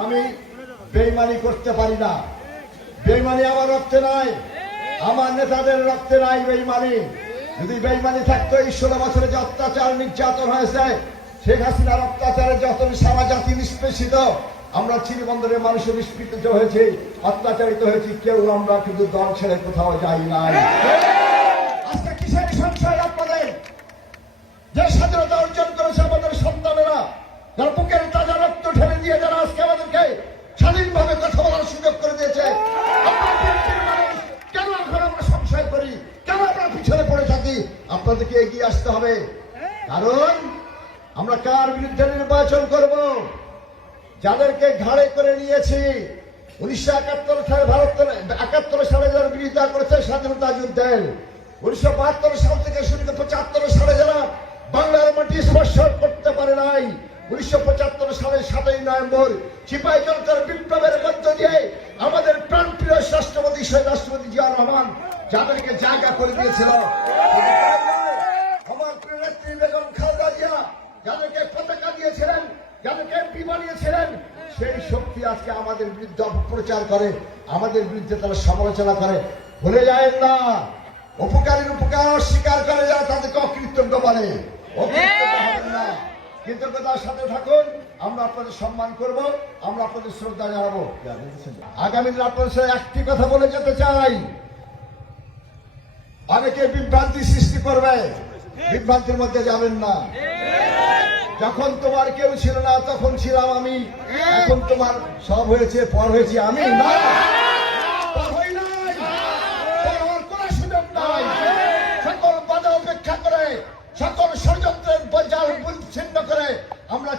আমি বেইমানি করতে পারি না। বেইমানি আমার রক্তে নাই। আমার নেতাদের রক্তে নাই বেইমানি। যদি বেইমানি থাকতো এই ষোলো বছরে যে অত্যাচার নির্যাতন হয়েছে, শেখ হাসিনার অত্যাচারে যত সারা জাতি নিষ্পেষিত, আমরা চিনিবন্দরের মানুষের নিষ্পৃত হয়েছি, অত্যাচারিত হয়েছি, কেউ আমরা কিন্তু দল ছেড়ে কোথাও যাই নাই। আপনাদেরকে এগিয়ে আসতে হবে। কারণ আমরা কার বিরুদ্ধে নির্বাচন করব? যাদেরকে ঘাড়ে করে নিয়েছি। উনিশশো একাত্তর সালে ভারত একাত্তর সালে যারা বিরোধিতা করেছে, স্বাধীনতা যুদ্ধের। উনিশশো বাহাত্তর সাল থেকে শুরু পঁচাত্তর সালে যারা বাংলার মাটি স্পর্শ করতে পারে নাই, উনিশশো পঁচাত্তর সালের সাতই নভেম্বর সিপাহী জনতার বিপ্লবের মধ্য দিয়ে আমাদের প্রাণপ্রিয় রাষ্ট্রপতি, শহীদ রাষ্ট্রপতি জিয়া রহমান যাদেরকে জায়গা করে দিয়েছিল। এমপি বানিয়েছিলেন? সেই শক্তি আজকে আমাদের বিরুদ্ধে অপপ্রচার করে আমাদের বিরুদ্ধে তারা সমালোচনা করে। ভুলে যায় না। উপকারীর উপকার অস্বীকার করে যারা তাদেরকে অকৃতজ্ঞ বলে। কৃতজ্ঞতার সাথে থাকুন। আমরা আপনাদের সম্মান করব আমরা আপনাদের শ্রদ্ধা জানাব। আগামী দিন আপনাদের সাথে একটি কথা বলে যেতে চাই। অনেকে বিভ্রান্তি সৃষ্টি করবে। বিভ্রান্তির মধ্যে যাবেন না। যখন তোমার কেউ ছিল না, তখন ছিলাম আমি। এখন তোমার সব হয়েছে, পর হয়েছে আমি। না। করে আমরা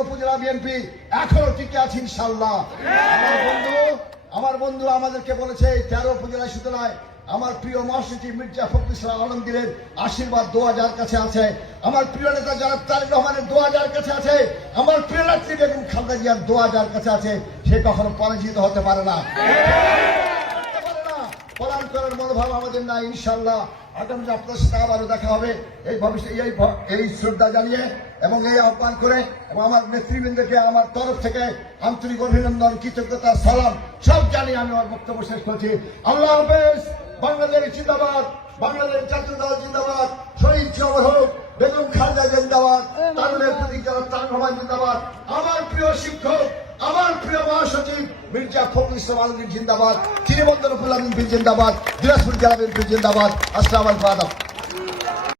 উপজেলা বিএনপি আমার বন্ধু আমার বন্ধু আমাদেরকে বলেছে তেরো উপজেলায় নয় আমার প্রিয় মহাসচিব মির্জা ফখরুল ইসলাম আলমগীরের আশীর্বাদ দু হাজার কাছে আছে। আমার প্রিয় নেতা জনাব তারেক রহমানের দু হাজার কাছে আছে। আমার প্রিয় নেত্রী বেগম খালদা জিয়ার দু হাজার কাছে আছে। সে কখনো পরাজিত হতে পারে না। না। করার মনোভাব আমাদের নাই ইনশাল্লাহ আগামী আপনার সাথে আবারও দেখা হবে এই ভবিষ্যৎ এই এই শ্রদ্ধা জানিয়ে এবং এই আহ্বান করে এবং আমার নেতৃবৃন্দকে আমার তরফ থেকে আন্তরিক অভিনন্দন, কৃতজ্ঞতা, সালাম, সব জানিয়ে আমি আমার বক্তব্য শেষ করছি আল্লাহ হাফেজ বাংলাদেশ জিন্দাবাদ বাংলাদেশ জাতীয় দল জিন্দাবাদ, শহীদ জওয়ার হোক, বেগম খালেদা জিন্দাবাদ তারুণের প্রতি যারা রহমান জিন্দাবাদ, আমার প্রিয় শিক্ষক, আমার প্রিয় মহাসচিব মির্জা ফখরুল ইসলাম আলমগীর জিন্দাবাদ চিনিবন্দর ফুল আলমগীর জিন্দাবাদ দিনাজপুর জেলা বিএনপি জিন্দাবাদ আসসালাম আলাইকুম আদাব